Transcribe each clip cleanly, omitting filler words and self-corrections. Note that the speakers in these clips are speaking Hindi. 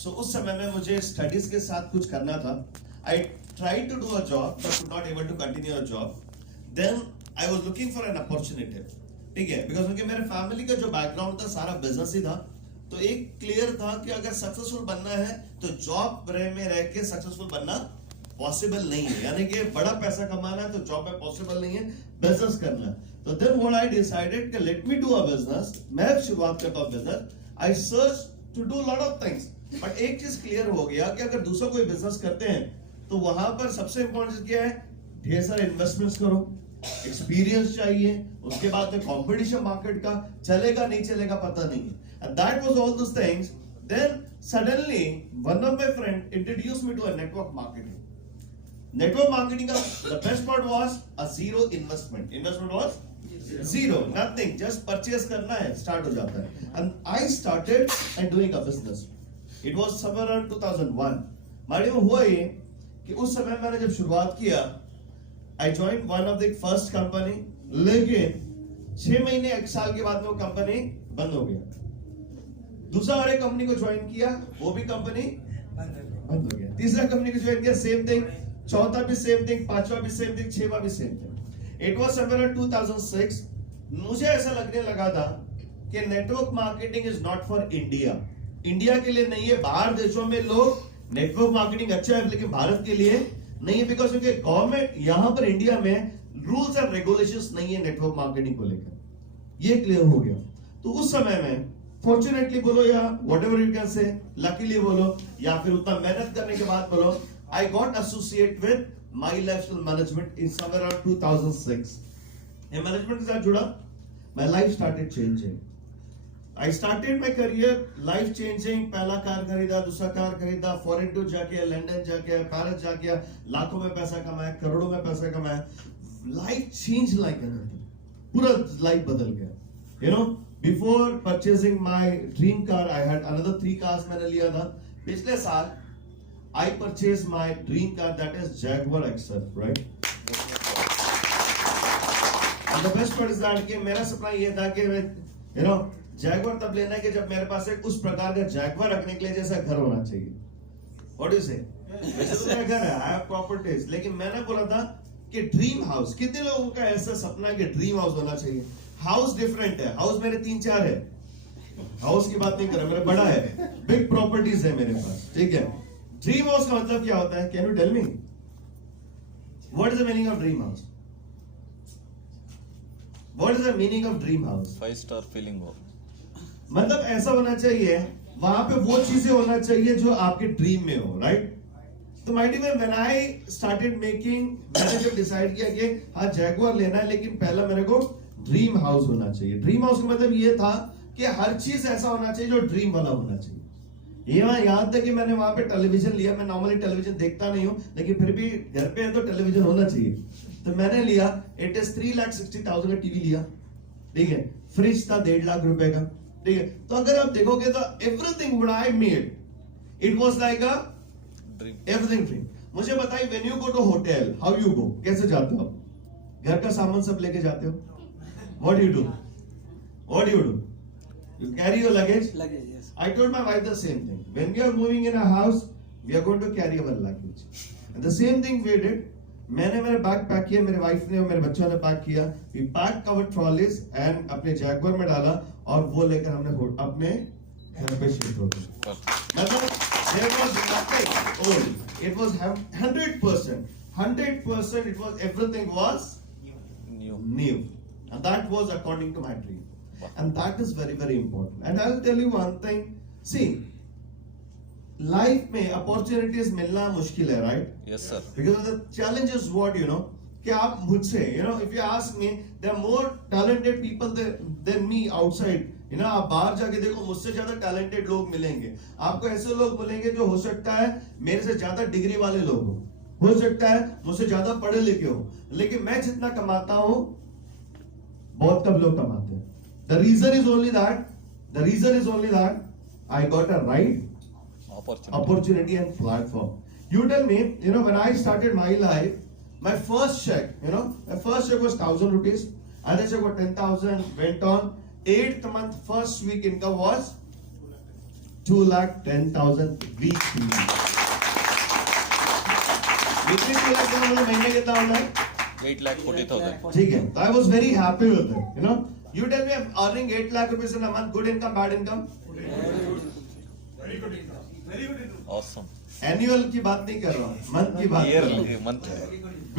So उस समय में मुझे स्टडीज के साथ कुछ करना था. I tried to do a job but could not able to continue a job. Then I was looking for an opportunity. ठीक है, बिकॉज उनके मेरे फैमिली का जो बैकग्राउंड था सारा बिजनेस ही था. तो एक क्लियर था कि अगर सक्सेसफुल बनना है तो जॉब में रह के सक्सेसफुल बनना पॉसिबल नहीं है. यानी कि बड़ा पैसा कमाना है तो जॉब में पॉसिबल नहीं है, बिजनेस करना है. तो देन व्हाट आई डिसाइडेड कि let me do a business. मैं शुरुआत करता हूं business. I search to do lot of things. But एक चीज क्लियर हो गया कि अगर दूसरा कोई बिजनेस करते हैं तो वहां पर सबसे इंपॉर्टेंट चीज क्या है, ढेर सारे इन्वेस्टमेंट्स करो, एक्सपीरियंस चाहिए, उसके बाद में कंपटीशन मार्केट का चलेगा नहीं चलेगा पता नहीं है. And that was all those things. Then suddenly one of my friend introduced me to a network marketing. Network marketing का the best part was a zero investment. Investment was zero, nothing. Just purchase करना है, start हो जाता है. And I started and doing a business. It was somewhere around 2001. मालूम हुआ ये कि उस समय मैंने जब शुरुआत किया, I joined one of the first company. लेकिन 6 महीने 1 साल के बाद में वो कंपनी बंद हो गया. दूसरा वाले कंपनी को ज्वाइन किया, वो भी कंपनी बंद हो गया. तीसरा कंपनी को ज्वाइन किया, सेम थिंग. चौथा भी सेम थिंग, पांचवा भी सेम थिंग, छठवा भी same thing. It was somewhere in 2006. मुझे ऐसा लगने लगा था कि network marketing is not for India. India के लिए नहीं है. बाहर देशों में लोग नेटवर्क मार्केटिंग अच्छा है, लेकिन भारत के लिए नहीं है. बिकॉज क्योंकि गवर्नमेंट यहां पर इंडिया में रूल्स एंड रेगुलेशंस नहीं है नेटवर्क मार्केटिंग को लेकर. ये क्लियर हो गया. तो उस समय में फॉर्चुनेटली बोलो या whatever you can say, luckily बोलो या फिर उतना मेहनत करने के बाद बोलो, I got associate with my lifestyle management in somewhere around 2006. ये मैनेजमेंट के साथ जुड़ा, my life started changing. I started my career life changing. पहला कार खरीदा, दूसरा कार खरीदा, फॉरेन टूर जाके, लंदन जाके, पेरिस जाके, लाखों में पैसा कमाया, करोड़ों में पैसा कमाया. Life change like anything. पूरा लाइफ बदल गया. You know, Before purchasing my dream car, I had another 3 cars मैंने लिया था. पिछले साल I purchased my dream car, that is Jaguar XF, right? And the best part is that कि मेरा सपना ये था कि you know Jaguar तब लेना है कि जब मेरे पास एक उस प्रकार का Jaguar रखने के लिए जैसा घर होना चाहिए. What do you say? वैसे तो मेरा घर है, I have properties, लेकिन मैंने बोला था कि ड्रीम हाउस. कितने लोगों का ऐसा सपना है कि ड्रीम हाउस होना चाहिए? हाउस डिफरेंट है. हाउस मेरे 3-4 है. हाउस की बात नहीं कर रहा, मेरा बड़ा है, बिग प्रॉपर्टीज है मेरे पास. ठीक है. ड्रीम हाउस का मतलब क्या होता है? Can you tell me what is the meaning of dream house? What is the meaning of dream house? 5-star feeling हो. मतलब ऐसा होना चाहिए, वहां पे वो चीजें होना चाहिए जो आपके ड्रीम में हो, राइट? तो my dear, when I started making, मैंने जब डिसाइड किया कि हाँ जैगुआर लेना है, लेकिन पहला मेरे को ड्रीम हाउस होना चाहिए. ड्रीम हाउस का मतलब ये था कि हर चीज ऐसा होना चाहिए जो ड्रीम वाला होना चाहिए. ये मैं याद है कि मैंने वहां पे टेलीविजन लिया. मैं नॉर्मली टेलीविजन देखता नहीं हूं, लेकिन फिर भी घर पे है तो टेलीविजन होना चाहिए. तो मैंने लिया, इट इज 3,60,000 का टीवी लिया. ठीक है. फ्रिज था 1.5 लाख रुपए का. ठीक है. तो अगर आप देखोगे तो everything what I made, it was like a dream. Everything dream. मुझे बताइए, when you go to hotel, how you go? कैसे जाते हो? घर का सामान सब लेके जाते हो? What do you do? What do you do? You carry your luggage? Luggage, yes. I told my wife the same thing. When we are moving in a house, we are going to carry our luggage. And the same thing we did. मैंने मेरा बैग पैक किया, मेरे वाइफ ने और मेरे बच्चों ने पैक किया. We packed our trolleys and अपने जैगुआर में डाला और वो लेकर हमने अपने घर पे शिफ्ट हो गए. मतलब there was nothing old. It was 100%. 100%. It was everything was new. And that was according to my dream. And that is very, very important. And I'll tell you one thing. See, life में opportunities मिलना मुश्किल है, right? Yes sir. Because the challenge is what, you know, कि आप मुझसे, you know, if you ask me, there are more talented people than me outside. You know, आप बाहर जाके देखो, मुझसे ज्यादा talented लोग मिलेंगे. आपको ऐसे लोग मिलेंगे जो हो सकता है मेरे से ज्यादा डिग्री वाले लोग हो सकता है मुझसे ज्यादा पढ़े लिखे हो, लेकिन मैं जितना कमाता हूं बहुत कम लोग कमाते हैं. The reason is only that I got a right opportunity and platform. You tell me, you know, when I started my life, my first check was 1,000 rupees. Other check was 10,000. Went on 8th month, first week income was 2,10,000 weekly. Weekly 2 lakh का मतलब महीने कितना होता है? 8,40,000. ठीक है. So I was very happy with it. You know, you tell me I'm earning 8 lakh rupees in a month. Good income, bad income? Awesome. Annual की बात नहीं कर रहा हूँ, month की बात कर रहा हूँ. Yearly, monthly.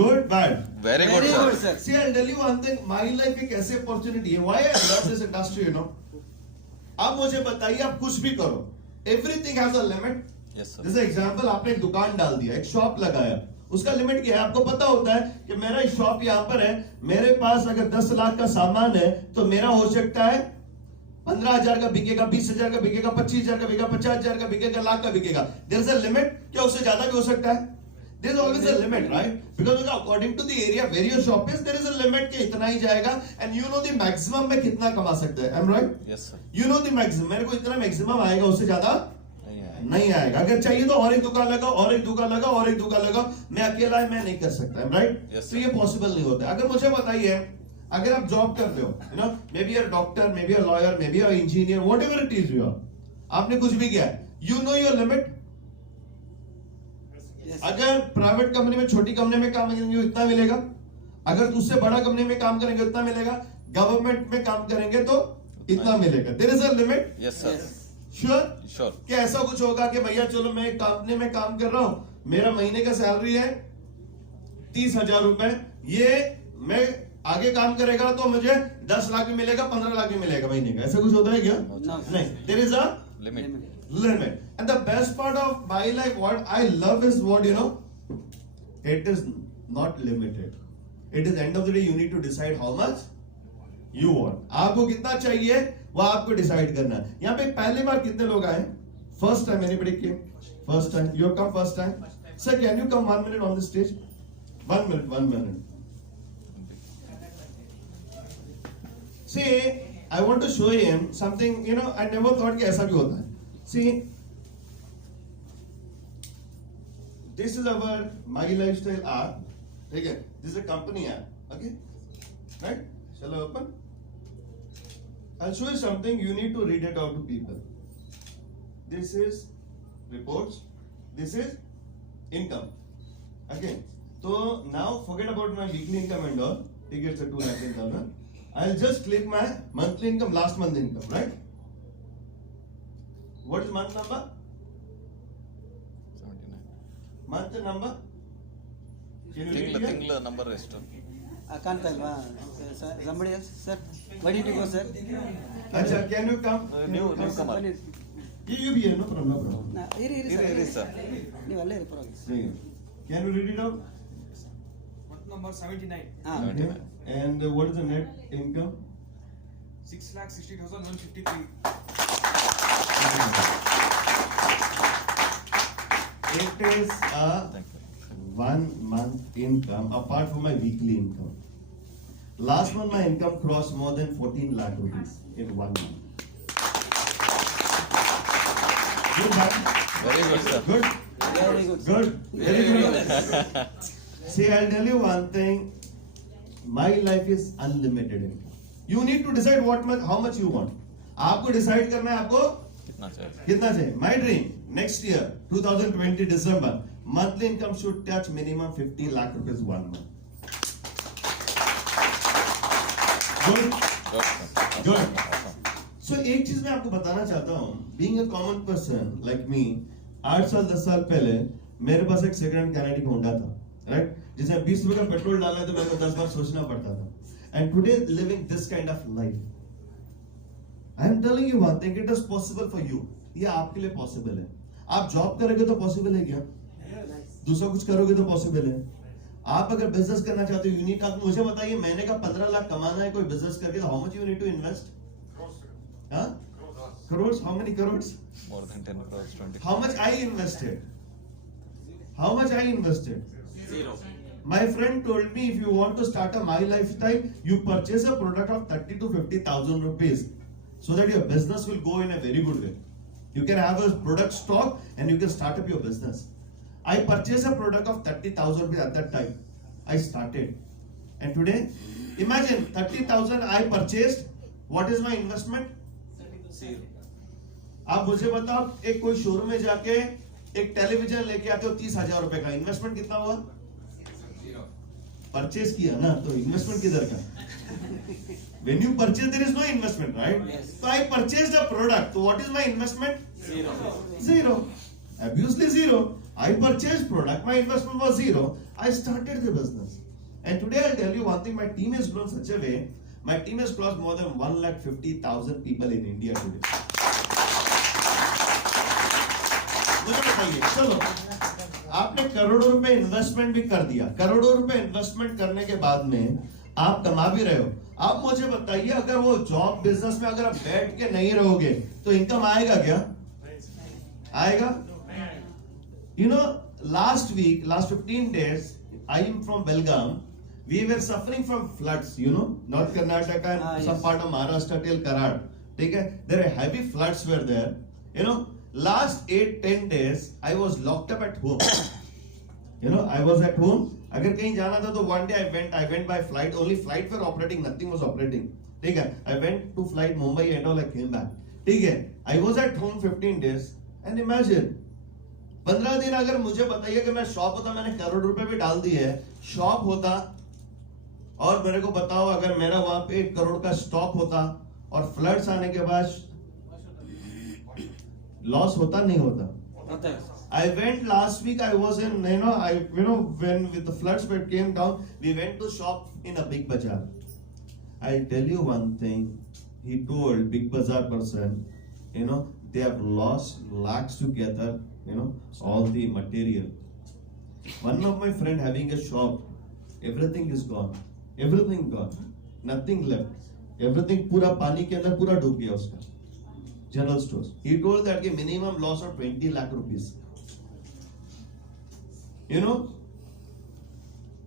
Good, bad. Very good, sir. See, I'll tell you one thing. My life एक ऐसी opportunity है. Why I love this industry, you know? अब मुझे बताइए, आप कुछ भी करो. Everything has a limit. Yes, sir. जैसे एग्जाम्पल, आपने एक दुकान डाल दिया, एक शॉप लगाया, उसका लिमिट क्या है? आपको पता होता है कि मेरा शॉप यहाँ पर है, मेरे पास अगर 10 लाख का सामान है तो मेरा हो सकता है 15,000 का बिकेगा, 20,000 का बिकेगा, 25,000 का बिकेगा, 50,000 का बिकेगा, लाख का बिकेगा. There is a limit. क्या उससे ज्यादा भी हो सकता है? There is always a limit, right? Because according to the area where your shop is, there is a limit कि इतना ही जाएगा. And you know the maximum में कितना कमा सकते हैं. I am right? Yes, sir. You know the maximum, मेरे को इतना मैक्सिमम आएगा, उससे ज्यादा नहीं है. नहीं आएगा. अगर चाहिए तो और एक दुकान लगाओ, और एक दुकान लगाओ, और एक दुकान लगाओ. मैं अकेला मैं नहीं कर सकता, राइट? Yes, तो ये पॉसिबल नहीं होता. अगर मुझे बताइए, अगर आप जॉब करते हो, you know, may be a doctor, may be a lawyer, may be a engineer, what ever it is, you आपने कुछ भी किया है, यू नो योर लिमिट. अगर प्राइवेट कंपनी में, छोटी कंपनी में काम करेंगे इतना मिलेगा, अगर उससे बड़ा कंपनी में काम करेंगे उतना मिलेगा, गवर्नमेंट में काम करेंगे तो इतना मिलेगा. There is a limit. Yes, sir. Sure? Sure. क्या ऐसा कुछ होगा कि भैया चलो मैं एक कंपनी में काम कर रहा हूं, मेरा महीने का सैलरी है 30,000 रुपए, ये मैं आगे काम करेगा तो मुझे 10 लाख भी मिलेगा, 15 लाख भी मिलेगा महीने का? ऐसा कुछ होता है क्या? नहीं. There is a Limit. limit. And the best part of my life, what I love is what, you know, it is not limited. It is end of the day, you need to decide how much you want. आपको कितना चाहिए वो आपको डिसाइड करना है. यहाँ पे पहली बार कितने लोग आए? First time anybody came? First time. You have come first time? Sir, can you come 1 minute on the stage? 1 minute, 1 minute. See, I want to show him something, you know, I never thought कि ऐसा भी होता है. See, this is our My Lifestyle app. ठीक है? This is a company app. Okay? Right? Shall I open? I'll show you something. You need to read it out to people. This is reports. This is income. Okay? So now forget about my weekly income and all. Take it to 2 lakh income. Huh? I'll just click my monthly income, last month income, right? What is month number? 79. Month number? Can you read here? ತಿಂಗಳ ನಂಬರ್ ಎಷ್ಟು? ಕಾಣ್ತಾ ಇಲ್ವಾ? Somebody else, sir. Why did you go, sir? Acha, can you come? ನೀವು come on. ಬನ್ನಿ. You be here, no problem, no problem. ಇರಿ ಇರಿ ಸರ್. sir. ನೀವು ಅಲ್ಲೇ ಇರಿ ಪರವಾಗಿಲ್ಲ. See, can you read it out? Month number 79. ಹಾ. Okay. And what is the net income? 6,60,153. It is a Thank you. 1 month income apart from my weekly income. Last month my income crossed more than 14 lakh rupees in 1 month. Good, man. Very good, sir. Good. Very good. Good. Very good. See, I'll tell you one thing. My life is unlimited income. You need to decide how much you want. आपको decide करना है आपको कितना चाहिए? कितना चाहिए. My dream next year 2020 December monthly income should touch minimum 50 lakh rupees 1 month. Good. Good, sir. Good. Awesome. So एक चीज मैं आपको बताना चाहता हूँ. Being a common person like me, 8 साल 10 साल पहले मेरे पास एक सेकंड हैंड कैनेडिक होंडा था, राइट? जिसमें 20 रुपए का पेट्रोल डालना है तो मेरे को 10 बार सोचना पड़ता था. And today living this kind of life, I am telling you one thing, it is possible for you. ये आपके लिए पॉसिबल है. आप जॉब करोगे तो पॉसिबल है क्या? दूसरा कुछ करोगे तो पॉसिबल है. आप अगर बिजनेस करना चाहते हो, यूनिक, आप मुझे बताइए महीने का 15 लाख कमाना है कोई बिजनेस करके, तो how much you need to invest? हाँ? Crores? How many crores? More than 10 crores, 20. How much I invested? How much I invested? Zero. My friend told me if you want to start a My Lifestyle, you purchase a product of 30 to 50,000 rupees so that your business will go in a very good way. You can have a product stock and you can start up your business. I purchased a product of 30,000 rupees at that time. I started. And today, imagine 30,000 I purchased. What is my investment? Zero. आप मुझे बताओ, एक कोई शोरूम में जाके एक टेलीविजन लेके आते हो 30,000 रुपए का, इन्वेस्टमेंट कितना हुआ? परचेज किया ना, तो इन्वेस्टमेंट किधर का? When you purchase, there is no investment, right? Yes. So I purchased a product. So what is my investment? Zero. Zero. Obviously zero. I purchased product. My investment was zero. I started the business. And today I'll tell you one thing. My team has grown such a way. My team has crossed more than 150,000 people in India today. मुझे बताइए, चलो आपने करोड़ों रुपए इन्वेस्टमेंट भी कर दिया, करोड़ों रुपए इन्वेस्टमेंट करने के बाद में आप कमा भी रहे हो। आप मुझे बताइए, अगर वो जॉब बिजनेस में अगर आप बैठ के नहीं रहोगे तो इनकम आएगा क्या? आएगा? You know, last 15 days, I am from Belgaum. We were suffering from floods, you know, North Karnataka and some yes. part of Maharashtra till Karad. Okay? There are heavy floods were there. You know, last 8-10 days, I was locked up at home. You know, I was at home. अगर कहीं जाना था तो one day I went by flight. Only flight were operating, nothing was operating. ठीक है? I went to flight Mumbai and all. I came back. ठीक है? I was at home 15 days and imagine 15 दिन अगर मुझे बताइए कि मैं शॉप होता, मैंने करोड़ रुपए भी डाल दिए है, शॉप होता, और मेरे को बताओ अगर मेरा वहां पे 1 करोड़ का स्टॉक होता और फ्लड्स आने के बाद लॉस होता नहीं होता? होता है। I went last week. I was in, when with the floods when it came down, we went to shop in a big bazaar. I'll tell you one thing. He told big bazaar person, they have lost lakhs together, all the material. One of my friend having a shop, everything is gone. Everything gone. Nothing left. Everything पूरा पानी के अंदर पूरा डूब गया उसका. General stores. He told that कि minimum loss of 20 lakh rupees.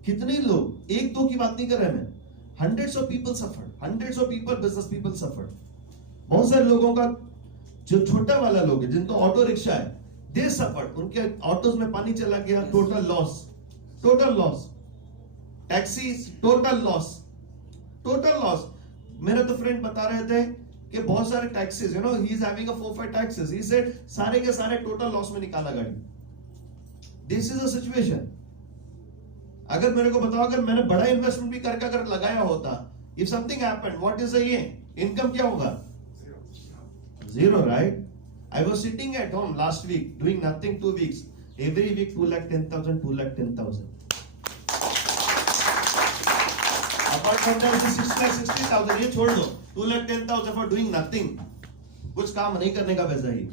कितने लोग, 1-2 की बात नहीं कर रहे मैं, hundreds of people suffered, hundreds of people, business people suffered. बहुत सारे लोगों का जो छोटा वाला लोग है, जिनको ऑटो रिक्शा है, they suffered. उनके ऑटोज में पानी चला गया, total loss. Taxis, total loss. मेरा तो फ्रेंड बता रहे थे कि बहुत सारे taxis, he is having a 4-5 taxes. He said सारे के सारे टोटल लॉस में निकाला गाड़ी. This is a situation. अगर मेरे को बताओ, अगर मैंने बड़ा इन्वेस्टमेंट भी करके अगर लगाया होता, if something happened, what is the income क्या होगा? Zero, right? I was sitting at home last week doing nothing 2 weeks. Every week 2,10,000. Apart from that, 6,60,000 ये छोड़ दो, 2,10,000 for doing nothing. कुछ काम नहीं करने का पैसा ही.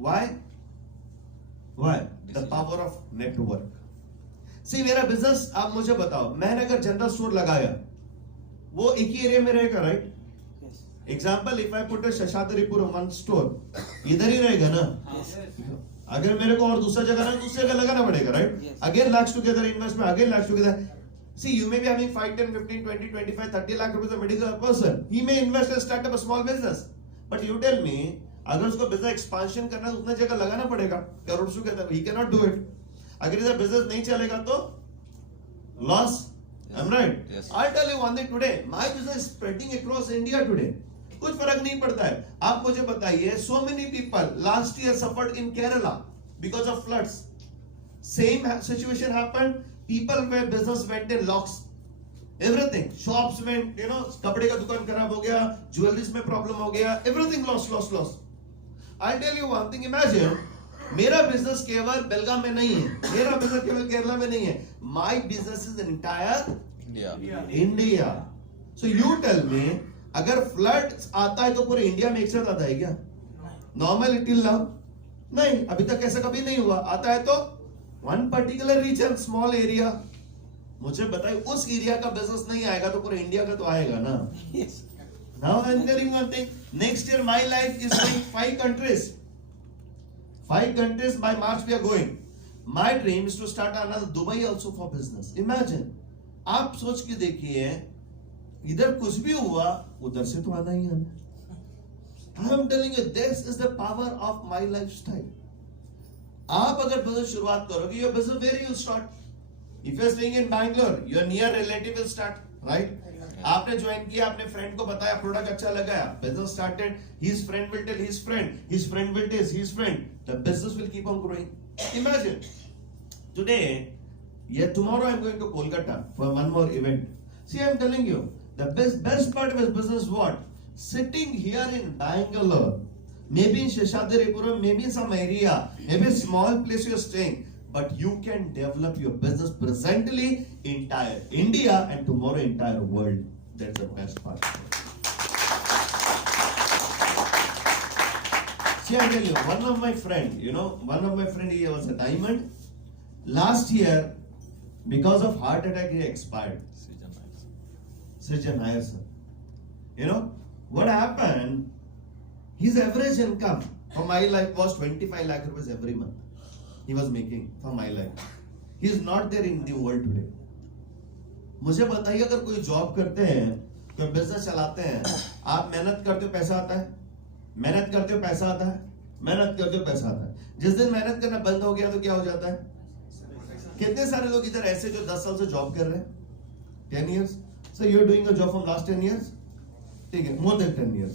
Why? The power of network. See, मेरा बिजनेस आप मुझे बताओ, मैंने अगर जनरल स्टोर लगाया, वो एक ही एरिया में रहेगा, right? Example, if I put Seshadripuram 1 store, इधर ही रहेगा ना? अगर मेरे को और दूसरा जगह ना, दूसरी जगह लगाना पड़ेगा, right? Again lakhs together investment, again lakhs together. See, you may be having 5, 10, 15, 20, 25, 30 lakh rupees a medical person. He may invest and start up a small business. But you tell me, अगर उसको बिजनेस एक्सपांशन करना है तो उतना जगह लगाना पड़ेगा, crore together. He cannot do it. अगर इधर बिजनेस नहीं चलेगा तो loss. I'm right. Yes. I'll tell you one thing today. My business is spreading across India today. कुछ फर्क नहीं पड़ता है. आप मुझे बताइए, so many people last year suffered in Kerala because of floods. Same situation happened. People where business went in locks. Everything. Shops went, कपड़े का दुकान खराब हो गया, ज्वेलरीज में प्रॉब्लम हो गया, everything lost. I'll tell you one thing. Imagine, मेरा बिजनेस केवल बेलगाम में नहीं है, मेरा बिजनेस केवल केरला में नहीं है. My business is entire India. So you tell me, अगर फ्लड आता है तो पूरे इंडिया में एक साथ आता है क्या? नॉर्मल टिल नाउ नहीं, अभी तक ऐसा कभी नहीं हुआ. आता है तो one particular reason, small area. मुझे बताइए, उस एरिया का बिजनेस नहीं आएगा तो पूरे इंडिया का तो आएगा ना? Now I'm telling one thing. Next year my life is going 5 countries. 5 countries by March we are going. My dream is to start another Dubai also for business. Imagine. आप सोच के देखिए, इधर कुछ भी हुआ, उधर से तो आना ही है. I'm telling you, this is the power of my lifestyle. आप अगर बिजनेस शुरुआत करोगे, your business where you start. If you are staying in Bangalore, your near relative will start. Right? आपने ज्वाइन किया, अपने फ्रेंड को बताया, प्रोडक्ट अच्छा लगा, business started, his friend will tell his friend will tell his friend, the business will keep on growing. Imagine today, tomorrow I'm going to Kolkata for one more event. See, I'm telling you, the best part of his business what? Sitting here in Bangalore, maybe in Sheshadripuram, maybe in some area, maybe a small place you're staying, but you can develop your business presently entire India and tomorrow entire world. That's the best part. See, I tell you, one of my friend, he was a diamond. Last year, because of heart attack, he expired. Srijan Nair, sir. You know, what happened? His average income for my life was 25 lakh rupees every month. He was making for my life. He is not there in the world today. मुझे बताइए, अगर कोई जॉब करते हैं, कोई बिजनेस चलाते हैं, आप मेहनत करते हो पैसा आता है, मेहनत करते हो पैसा आता है, मेहनत करते हो पैसा आता है. जिस दिन मेहनत करना बंद हो गया तो क्या हो जाता है? कितने सारे लोग इधर ऐसे जो 10 साल से जॉब कर रहे हैं, 10 years. So you're doing a job from last 10 years? ठीक है, more than 10 years.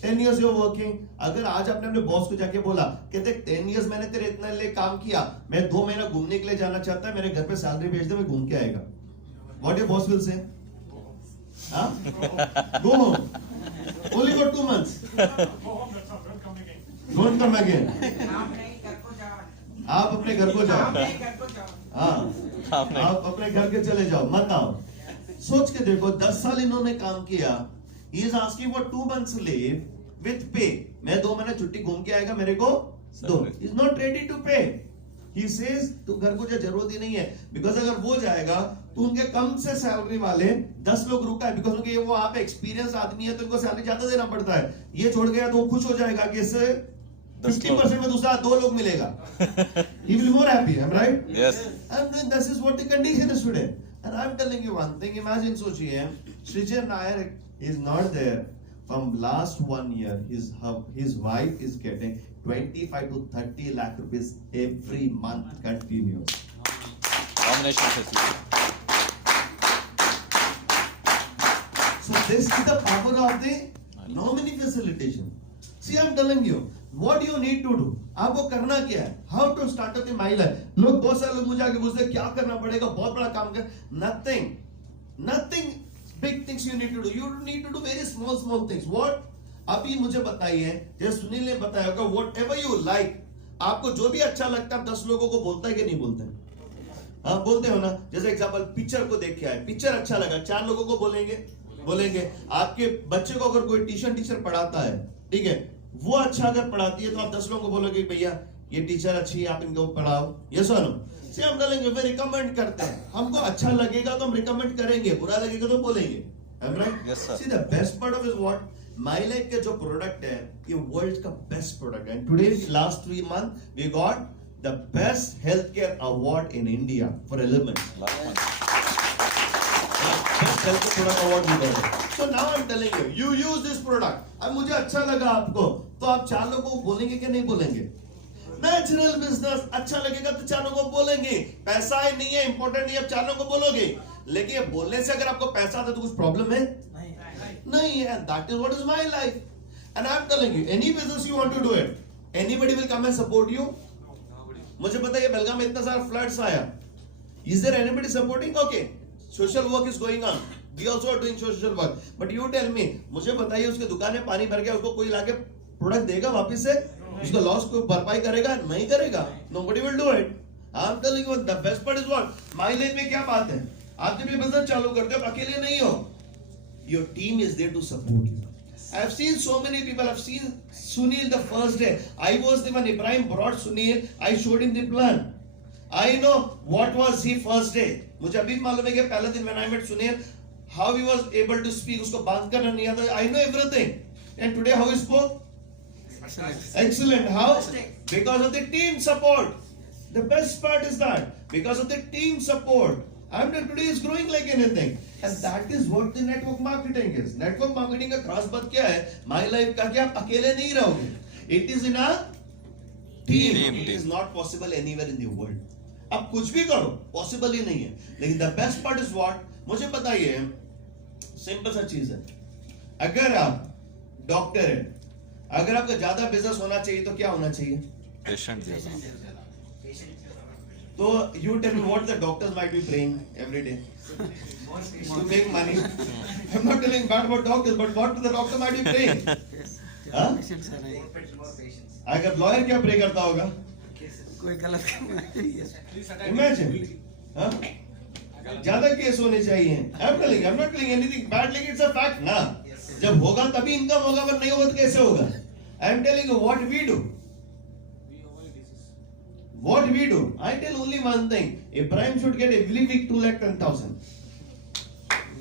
10 years you're working. अगर आज आपने अपने बॉस को जाके बोला कि देख 10 years मैंने तेरे इतना लिए काम किया, मैं 2 महीना घूमने के लिए जाना चाहता है, मेरे घर पे सैलरी भेज दे, मैं घूम के आएगा. What your boss will say? Huh? Go home. Only for 2 months. Don't come again. आप अपने घर को जाओ. हाँ, आप अपने घर के चले जाओ, मत आओ. सोच के देखो, 10 साल इन्होंने काम किया. He is asking for 2 months leave with pay. मैं 2 महीना छुट्टी घूम के आएगा, मेरे को दो. He is not ready to pay. He says तू घर को जा, जरूरत ही नहीं है. Because अगर वो जाएगा तो उनके कम से सैलरी वाले 10 लोग रुका है. Because उनके वो आप एक्सपीरियंस आदमी है तो उनको सैलरी ज्यादा देना पड़ता है. ये छोड़ गया तो वो खुश हो जाएगा कि इससे 50% में दूसरा 2 लोग मिलेगा. He will be more happy. I'm right? Yes. And this is what the condition is today. And I'm telling you one thing. Imagine, सोचिए, Srijan Nair is not there from last 1 year. His wife is getting 25 to 30 lakh rupees every month continuous. Combination facility. So this is the power of the nominee facilitation. See, I'm telling you, what you need to do. आपको करना क्या है? How to start up the my life. लोग बहुत सारे लोग मुझे आके पूछते हैं क्या करना पड़ेगा, बहुत बड़ा काम कर. Nothing big things you need to do. You need to do very small things. What? अभी मुझे बताइए, जैसे सुनील ने बताया होगा, whatever you like, आपको जो भी अच्छा लगता है, 10 लोगों को बोलता है कि नहीं बोलते हैं? हाँ, बोलते हो ना. जैसे एग्जांपल, पिक्चर को देख के आए, पिक्चर अच्छा लगा, 4 लोगों को बोलेंगे. आपके बच्चे को अगर कोई ट्यूशन टीचर पढ़ाता है, ठीक है, वो अच्छा अगर पढ़ाती है तो आप 10 लोगों को बोलोगे भैया ये टीचर अच्छी है, आप इनको पढ़ाओ. यस और नो? से हम डालेंगे, वे रिकमेंड करते हैं. हमको अच्छा लगेगा तो हम रिकमेंड करेंगे, बुरा लगेगा तो बोलेंगे. Yes, sir. See, the best part of is what? My Life के जो प्रोडक्ट है, ये वर्ल्ड का बेस्ट प्रोडक्ट है. Today last 3 months we got the best healthcare award in India for Element. Last month. Best healthcare product award we got. So now I'm telling you, you use this product. अब मुझे अच्छा लगा आपको, तो आप 4 लोगों को बोलेंगे कि नहीं बोलेंगे? नेचुरल बिजनेस अच्छा लगेगा तो 4 लोगों को बोलेंगे. पैसा ही नहीं है, इंपॉर्टेंट नहीं है, आप 4 लोगों को बोलोगे. लेकिन ये बोलने से अगर आपको पैसा आता है तो कुछ प्रॉब्लम है? नहीं है. That is what is my life. And I'm telling you, any business you want to do it, anybody will come and support you. मुझे पता है बेलगाम में इतना सारा फ्लड्स आया. Is there anybody supporting? Okay, social work is going on. We also are doing social work. But you tell me, मुझे बताइए उसके दुकान में पानी भर गया, उसको कोई लाके प्रोडक्ट देगा वापस से? उसका लॉस को भरपाई करेगा? नहीं करेगा. Nobody will do it. I'm telling you, the best part is what? My life में क्या बात है? आप जब ये बिजनेस चालू करते हो, अकेले नहीं हो. Your team is there to support you. I've seen so many people. I've seen Sunil the first day. I was the one. Ibrahim brought Sunil. I showed him the plan. I know what was he first day. मुझे अभी मालूम है कि पहले दिन when I met Sunil, how he was able to speak. उसको बात करना नहीं आता. I know everything. And today how he spoke? Excellent. How? Because of the team support. The best part is that because of the team support, I'm today is growing like anything, and that is what the network marketing is. Network marketing का खास बात क्या है? My Life का कि आप अकेले नहीं रहोगे. It is in a team. It is not possible anywhere in the world. अब कुछ भी करो, possible ही नहीं है. लेकिन the best part is what? मुझे बताइए, सिंपल सा चीज है, अगर आप डॉक्टर हैं, अगर आपका ज्यादा बिजनेस होना चाहिए तो क्या होना चाहिए? पेशेंट तो you tell me what the doctors might be praying every day to make money. I'm not telling bad about doctors, but what the doctor might be praying? हाँ? Patients are right. अगर लॉयर क्या प्रे करता होगा? कोई गलत काम नहीं। Imagine, हाँ? ज्यादा केस होने चाहिए। I'm not telling anything bad, लेकिन it's a fact ना। जब होगा तभी इनकम होगा, पर नहीं होगा तो कैसे होगा? I'm telling you what we do. What we do? I tell only one thing. Ibrahim should get every week 2,10,000.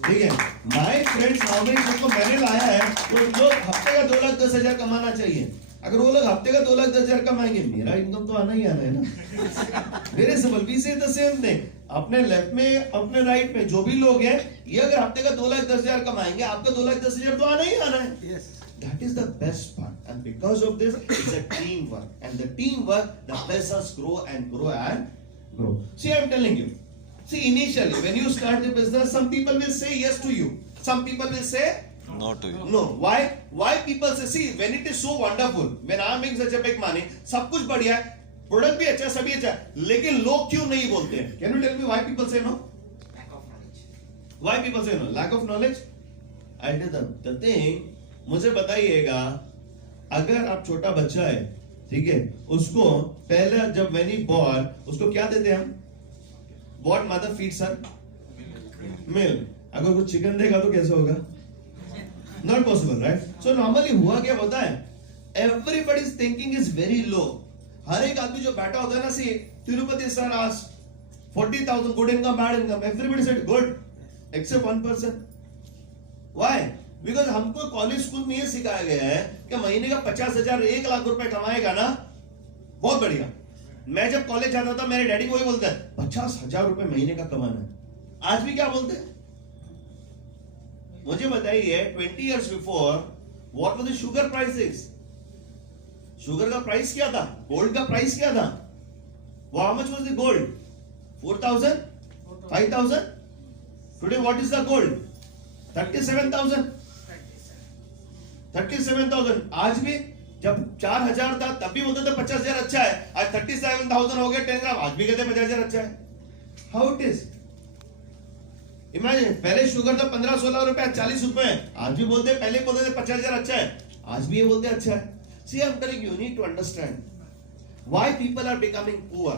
ठीक है? My friends नॉमिनेशन को मैंने लाया है, तो लोग हफ्ते का 2,10,000 कमाना चाहिए। अगर वो लोग हफ्ते का 2,10,000 कमाएंगे, मेरा इनकम तो आना ही आना है ना। Very simple. We say the same thing. अपने लेफ्ट में, अपने राइट में जो भी लोग हैं, ये अगर हफ्ते का 2,10,000 कमाएंगे, आपका 2,10,000 तो आना ही आना है। Yes. That is the best part, and because of this, it's a teamwork, and the teamwork, the business grow and grow and grow. See, I'm telling you. See, initially, when you start the business, some people will say yes to you. Some people will say no to you. no. Why? Why people say? See, when it is so wonderful, when I'm making such a big money, सब कुछ बढ़िया है, प्रोडक्ट भी अच्छा है, सभी अच्छा है, लेकिन लोग क्यों नहीं बोलते हैं? Can you tell me why people say no? Lack of knowledge. Why people say no? Lack of knowledge. I did the thing. मुझे बताइएगा, अगर आप छोटा बच्चा है, ठीक है, उसको पहले जब when he born, उसको क्या देते हैं हम? What mother feeds her? Milk. अगर कुछ चिकन देगा तो कैसे होगा? Not possible, right? So normally हुआ क्या होता है? Everybody's thinking is very low. हर एक आदमी जो बैठा होता है ना, सी Tirupati sir asked 40,000 good income, bad income. Everybody said good, except one person. Why? Because हमको कॉलेज स्कूल में ये सिखाया गया है कि महीने का 50,000 1 लाख रुपए कमाएगा ना, बहुत बढ़िया। मैं जब कॉलेज जाता था, मेरे डैडी को ही बोलता है 50,000 रुपए महीने का कमाना है। आज भी क्या बोलते हैं? मुझे बताइए, 20 years before, what was the sugar prices? Sugar का प्राइस क्या था? गोल्ड का प्राइस क्या था? How much was the gold? 4,000? 5,000? Today what is the gold? 37,000. 37,000. आज भी जब 4,000 था तब भी बोलते थे 50,000 अच्छा है, आज 37,000 हो गया 10 ग्राम, आज भी कहते हैं 50,000 अच्छा है। How it is? Imagine, पहले शुगर था 15-16 रुपए, 40 रुपए, आज भी बोलते हैं, पहले बोलते थे 50,000 अच्छा है, आज भी ये बोलते हैं अच्छा है। See, I'm telling you, you need to understand why people are becoming poor.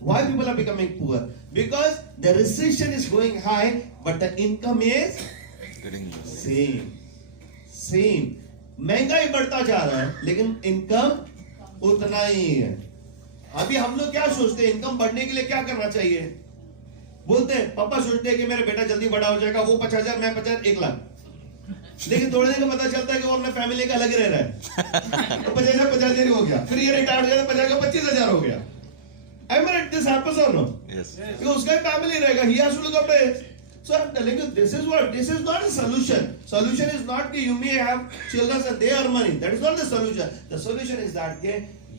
Why people are becoming poor? Because the recession is going high, but the income is Getting less. same. महंगाई बढ़ता जा रहा है, लेकिन इनकम उतना ही है। अभी हम लोग क्या सोचते हैं, इनकम बढ़ने के लिए क्या करना चाहिए? बोलते हैं, पापा सोचते हैं कि मेरा बेटा जल्दी बड़ा हो जाएगा, वो 50,000, मैं 50,000, 1 लाख। लेकिन थोड़े दिन को पता चलता है कि वो अपने फैमिली का अलग रह रहा है, तो 50,000 हो गया, फिर ये रिटायर्ड हो गया, 50,000 का 25,000 हो गया। I mean, this happens or no? Yes. Because उसका फैमिली रहेगा, he has to look after it. So I'm telling you, this is not a solution. Solution is not that you may have children and they earn money. That is not the solution. The solution is that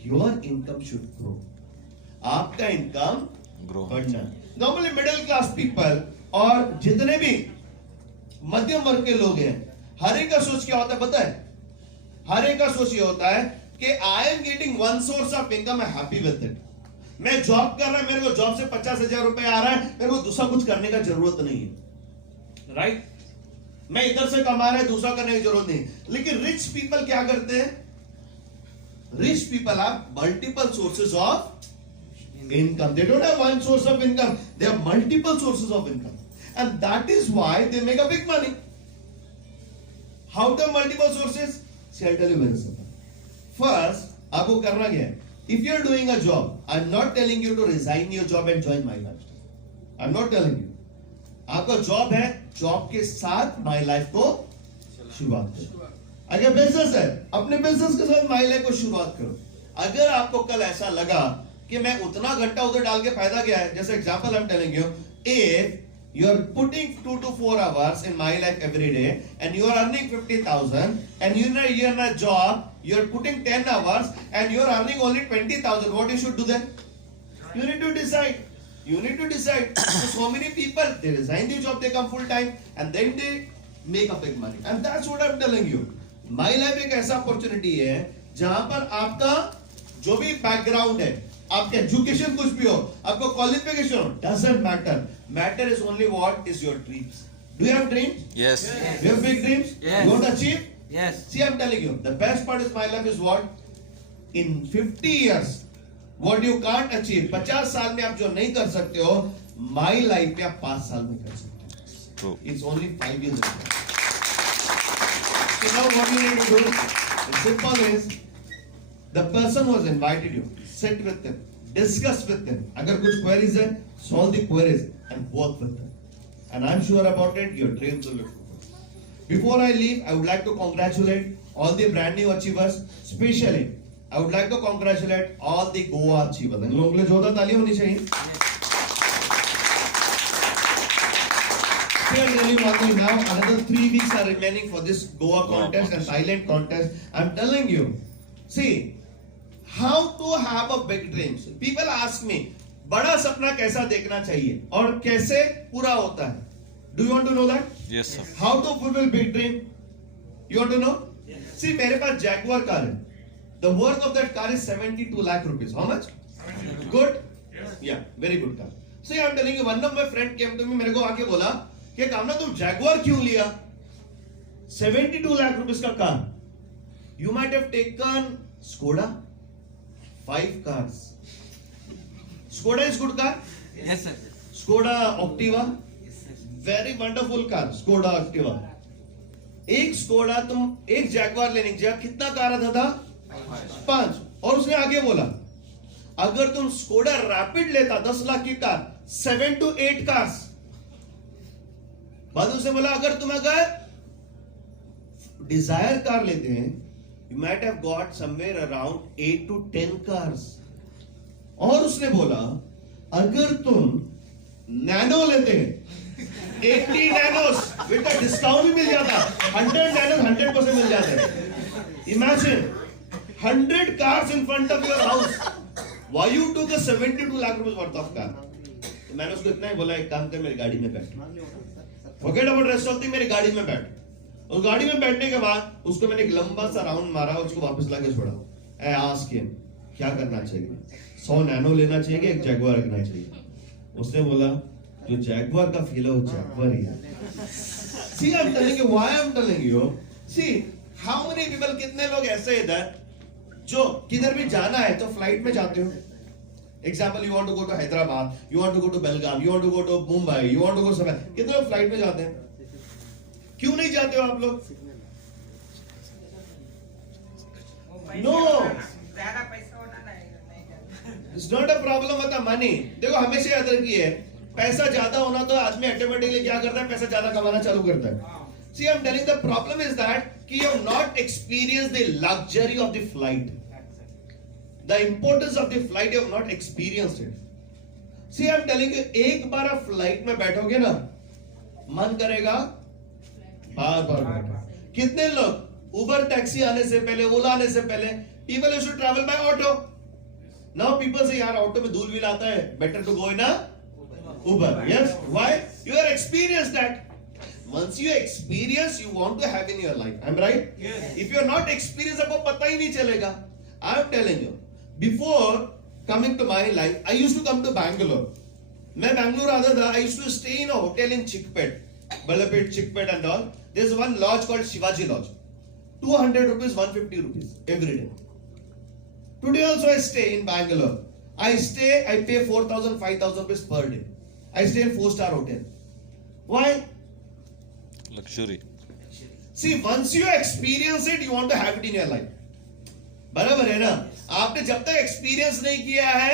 your income should grow. आपका income Grow. बढ़ना। Normally middle class people और जितने भी मध्यम वर्ग के लोग हैं, हर एक का सोच क्या होता है पता है? हर एक का सोच ये होता है कि I am getting one source of income, I'm happy with it. मैं जॉब कर रहा है, मेरे को जॉब से 50,000 रुपए आ रहा है, मेरे को दूसरा कुछ करने का जरूरत नहीं है, राइट? मैं इधर से कमा रहा है, दूसरा करने की जरूरत नहीं। लेकिन रिच पीपल क्या करते हैं? Rich people have multiple sources of income. They don't have one source of income, they have multiple sources of income, and that is why they make a big money. How the multiple sources? See I tell you very simple. First आपको करना क्या है? If you are doing a job, I'm not telling you to resign your job and join my life. I'm not telling you. आपका जॉब है, जॉब के साथ माई लाइफ को शुरुआत करो। अगर बिजनेस है, अपने बिजनेस के साथ माई लाइफ को शुरुआत करो। अगर आपको कल ऐसा लगा कि मैं उतना घंटा उधर डाल के फायदा क्या है, जैसे example I'm telling you, if you are putting 2 to 4 hours in my life every day and you are earning 50,000 and you're in a job, you're putting 10 hours and you're earning only 20,000, what you should do then? You need to decide. You need to decide. So many people, they resign the job, they come full time, and then they make a big money. And that's what I'm telling you. My life एक ऐसा opportunity है जहां पर आपका जो भी background है, आपका education कुछ भी हो, आपका qualification हो, doesn't matter. Matter is only what is your dreams. Do you have dreams? Yes. Do you have big dreams? Yes. You want to achieve? Yes. See, I'm telling you, the best part of my life is what? In 50 years, what you can't achieve, 50 साल में आप जो नहीं कर सकते हो, my life में आप 5 साल में कर सकते हो. True. It's only 5 years ago. So now what you need to do, the simple is, the person who has invited you, sit with them, discuss with them. अगर कुछ queries है, solve the queries and work with them. And I'm sure about it, your dreams will look good. Before I leave, I would like to congratulate all the brand new achievers, especially I would like to congratulate all the Goa achievers. इन लोगों के लिए जोरदार ताली होनी चाहिए. Really one thing now, another 3 weeks are remaining for this Goa contest and Thailand contest. I'm telling you, see, how to have a big dreams. People ask me, बड़ा सपना कैसा देखना चाहिए और कैसे पूरा होता है? Do you want to know that? Yes, sir. How to fulfill big dream? You want to know? See, मेरे पास Jaguar car है. The worth of that car is 72 lakh rupees. How much? Good? Yeah, very good car. See, I'm telling you, one of my friend came to me, मेरे को आके बोला कि कामना तुम Jaguar क्यों लिया? 72 lakh rupees का car. You might have taken Skoda. 5 cars. Skoda is good car. Yes, sir. Skoda Optiva. Very wonderful car. Skoda Optiva. एक स्कोडा तुम एक जैगवार लेने की जगह कितना कार आता था? 5. और उसने आगे बोला अगर तुम स्कोडा रैपिड लेता 10 लाख की कार 7 to 8 कार्स. बाद उसने बोला अगर तुम डिजायर कार लेते हैं you might have got somewhere around 8 to 10 cars. और उसने बोला अगर तुम नैनो लेते हैं 80 नैनोस विद अ डिस्काउंट भी मिल जाता, 100 नैनोस 100% मिल जाते. Imagine 100 cars in front of your house. Why you took a 72 lakh rupees worth of car? तो मैंने उसको इतना ही बोला एक काम कर मेरी गाड़ी में बैठ. Forget about rest of the मेरी गाड़ी में बैठ. उस गाड़ी में बैठने के बाद उसको मैंने एक लंबा सा राउंड मारा उसको वापस लाके छोड़ा. I asked him क्या करना चाहिए? 100 नैनो लेना चाहिए कि एक जैगवार रखना चाहिए? उसने बोला जो जैगवार का फील है वो जैगवार ही है. See, I'm telling you why I'm telling you. See, how many people कितने लोग ऐसे इधर जो किधर भी जाना है तो फ्लाइट में जाते हो. Example, you want to go to Hyderabad, you want to go to Belgaum, you want to go to Mumbai, you want to go somewhere. कितने लोग फ्लाइट में जाते हैं? क्यों नहीं जाते हो आप लोग? No. It's not a problem with the money. देखो हमेशा याद रखिए पैसा ज्यादा होना तो आदमी ऑटोमेटिकली क्या करता है पैसा ज्यादा कमाना चालू करता है. See, I'm telling the problem is that कि you have not experienced the luxury of the flight. The importance of the flight you have not experienced it. See, I'm telling you एक बार आप फ्लाइट में बैठोगे ना मन करेगा बार बार बैठो. कितने लोग उबर टैक्सी आने से पहले ओला आने से पहले people used to travel by auto. Now people say यार ऑटो में धूल भी आता है better to go in a Uber. Yes, why? You are experienced that. Once you experience, you want to have in your life. I'm right? Yes. If you are not experienced, आपको पता ही नहीं चलेगा. I'm telling you. Before coming to my life, I used to come to Bangalore. मैं बैंगलोर आता था. I used to stay in a hotel in Chickpet, Ballapet, Chickpet and all. There's one lodge called Shivaji Lodge. 200 rupees, 150 rupees every day. Today also I stay in Bangalore. I pay 4,000, 5,000 rupees per day. I stay in 4-star hotel. Why? Luxury. See, once you experience it, you want to have it in your life. बराबर है ना? आपने जब तक एक्सपीरियंस नहीं किया है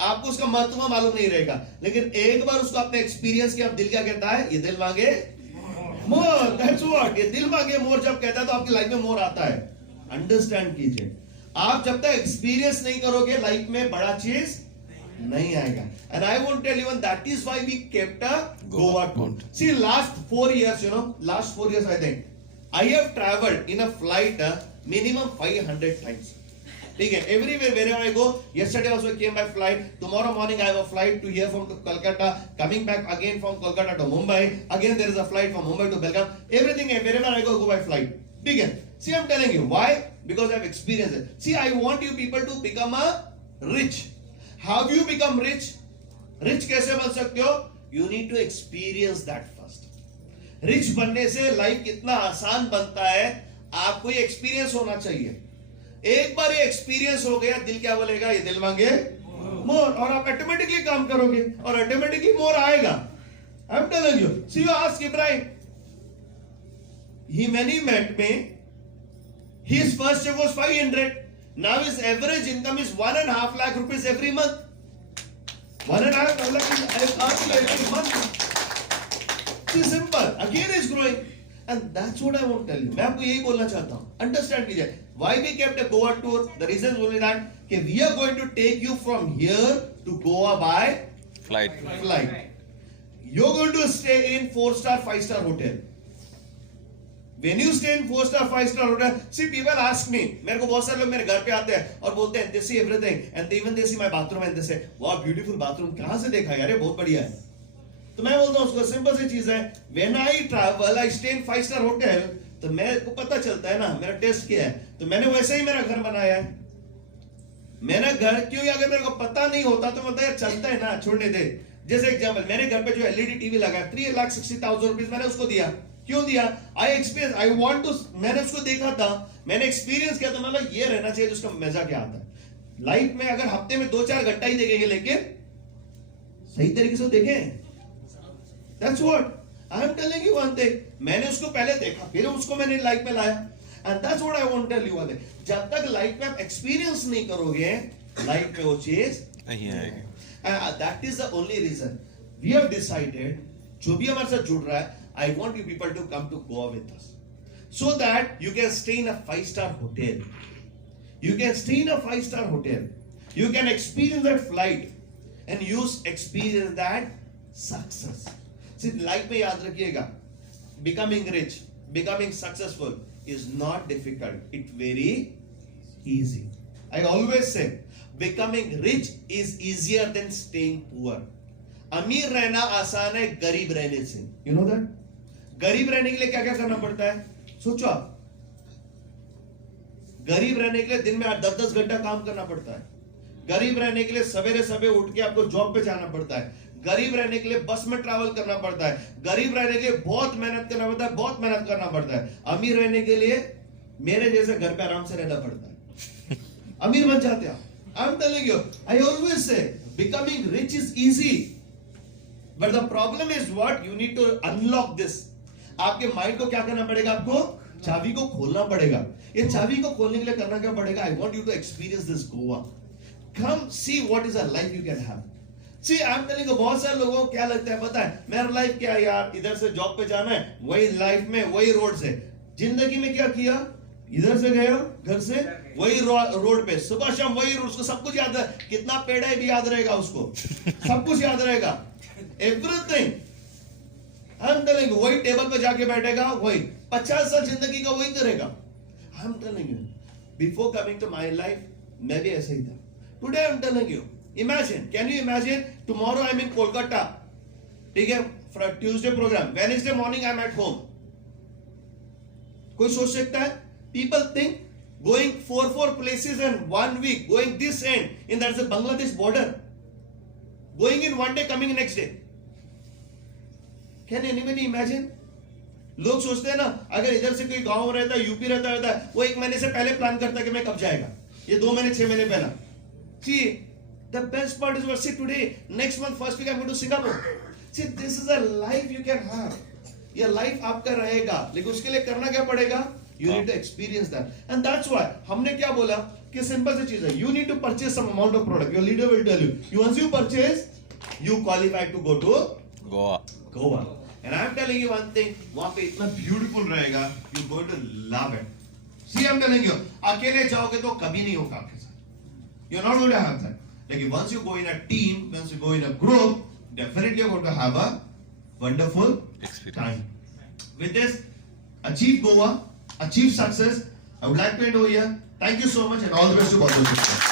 आपको उसका महत्व मालूम नहीं रहेगा. लेकिन एक बार उसको आपने एक्सपीरियंस किया, अब दिल क्या कहता है? ये दिल मांगे मोर. That's what. ये दिल मांगे मोर जब कहता है तो आपकी लाइफ में मोर आता है. अंडरस्टैंड कीजिए. आप जब तक एक्सपीरियंस नहीं करोगे लाइफ में बड़ा चीज नहीं आएगा. And I won't tell you, and that is why we kept a Goa tour. See, last 4 years, last 4 years I think, I have traveled in a flight minimum 500 times. ठीक है, everywhere wherever I go. Yesterday also I came by flight. Tomorrow morning I have a flight to here from to Kolkata. Coming back again from Kolkata to Mumbai. Again there is a flight from Mumbai to Belgaum. Everything wherever I go by flight. ठीक है. See, I'm telling you why? Because I have experienced it. See, I want you people to become a rich. How do you become rich? Rich कैसे बन सकते हो? You need to experience that first. Rich बनने से लाइफ कितना आसान बनता है, आपको ये एक्सपीरियंस होना चाहिए. एक बार ये एक्सपीरियंस हो गया, दिल क्या बोलेगा? ये दिल मांगे मोर, और आप ऑटोमेटिकली काम करोगे और ऑटोमेटिकली मोर आएगा. I am telling you. See you ask Ibrahim, when he met me, his first check was 500. Now his average income is 1.5 lakh rupees every month. 1.5 lakh every month. See, simple. Again is growing. And that's what I want to tell you. मैं आपको यही बोलना चाहता हूँ. Understand कीजिए. Why we kept a Goa tour? The reason is only that कि we are going to take you from here to Goa by Flight. You're going to stay in 4-star, 5-star hotel. When you stay in 4-star, 5-star hotel, see, people ask me. मेरे को बहुत सारे लोग मेरे घर पे आते हैं और बोलते हैं, they see everything and even they see my bathroom and they say, wow, beautiful bathroom. कहाँ से देखा यार? ये बहुत बढ़िया है. तो मैं बोलता हूँ उसको सिंपल सी चीज है. When I travel, I stay in 5-star hotel. तो मेरे को पता चलता है ना मेरा टेस्ट क्या है, तो मैंने वैसे ही मेरा घर बनाया है. मेरा घर क्यों, अगर मेरे को पता नहीं होता तो मतलब यार चलता है ना, छोड़ने दे. जैसे एग्जांपल, मेरे घर पे जो एलईडी टीवी लगा है 3,60,000 रुपीज मैंने उसको दिया. क्यों दिया? I experience, I want to. मैंने उसको देखा था, मैंने एक्सपीरियंस किया, तो मतलब ये रहना चाहिए जिसका मजा क्या आता है लाइफ में. अगर हफ्ते में 2-4 घंटा ही देखेंगे लेकिन सही तरीके से देखें. That's what I am telling you one thing. मैंने उसको पहले देखा, फिर उसको मैंने लाइफ में लाया. And that's what I want to tell you one thing. जब तक लाइफ में आप एक्सपीरियंस नहीं करोगे, लाइफ में वो चीज नहीं आएगी. That is the only reason we have decided. जो भी हमारे साथ जुड़ रहा है, I want you people to come to Goa with us, so that you can stay in a 5-star hotel. You can stay in a 5-star hotel. You can experience that flight, and you experience that success. See, life में याद रखिएगा, becoming rich, becoming successful is not difficult. It's very easy. I always say, becoming rich is easier than staying poor. अमीर रहना आसान है गरीब रहने से. You know that? गरीब रहने के लिए क्या क्या करना पड़ता है? सोचो आप. गरीब रहने के लिए दिन में 10-10 घंटा काम करना पड़ता है. गरीब रहने के लिए सवेरे सवेरे उठ के आपको जॉब पे जाना पड़ता है. गरीब रहने के लिए बस में ट्रैवल करना पड़ता है. गरीब रहने के लिए बहुत मेहनत करना पड़ता है, बहुत मेहनत करना पड़ता है. अमीर रहने के लिए मेरे जैसे घर पे आराम से रहना पड़ता है. अमीर बन जाते हैं. I'm telling you, I always say, becoming rich is easy. But the problem is what? You need to unlock this. आपके माइंड को क्या करना पड़ेगा? आपको चाबी को खोलना पड़ेगा. ये चाबी को खोलने के लिए करना क्या पड़ेगा? I want you to experience this Goa. Come see what is a life you can have. See, I'm telling you, बहुत सारे लोगों को क्या लगता है पता है? मेरा लाइफ क्या है यार, इधर से जॉब पे जाना है, वही लाइफ में वही रोड से. जिंदगी में क्या किया? इधर से गया घर से वही रोड पे, सुबह शाम वही रोड. उसको सब कुछ याद है, कितना पेड़ है भी याद रहेगा उसको, सब कुछ याद रहेगा, everything. I am telling you, वही टेबल पे जाके बैठेगा, वही 50 साल जिंदगी का वही करेगा. I am telling you, before coming to my life मैं भी ऐसा ही था. Today I am telling you, imagine, can you imagine, tomorrow I'm in Kolkata, ठीक है, for a Tuesday program, Wednesday morning I'm at home. कोई सोच सकता है? People think going 4 places in 1 week, going this end, in that's the Bangladesh border, going in one day, coming next day. Can anybody imagine? लोग सोचते हैं ना, अगर इधर से कोई गांव रहता है, यूपी रहता है, वो 1 महीने से पहले प्लान करता है कि मैं कब जाएगा. ये 2 महीने 6 महीने पहला. See, the best part is what, see, today, next month, first week I'm going to Singapore. See, this is a life you can have. ये लाइफ आपका रहेगा, लेकिन उसके लिए करना क्या पड़ेगा? You need to experience that. And that's why हमने क्या बोला कि सिंपल सी चीज है, you need to purchase some amount of product. Your leader will tell you. Once you purchase, you qualify to go to Goa. And I'm telling you one thing, वहाँ पे इतना beautiful रहेगा, you're going to love it. See, I'm telling you, अकेले जाओगे तो कभी नहीं होगा आपके साथ. You're not going to have that. Like once you go in a team, once you go in a group, definitely you're going to have a wonderful time. With this, achieve Goa, achieve success. I would like to end over here. Thank you so much and all the best to both of you.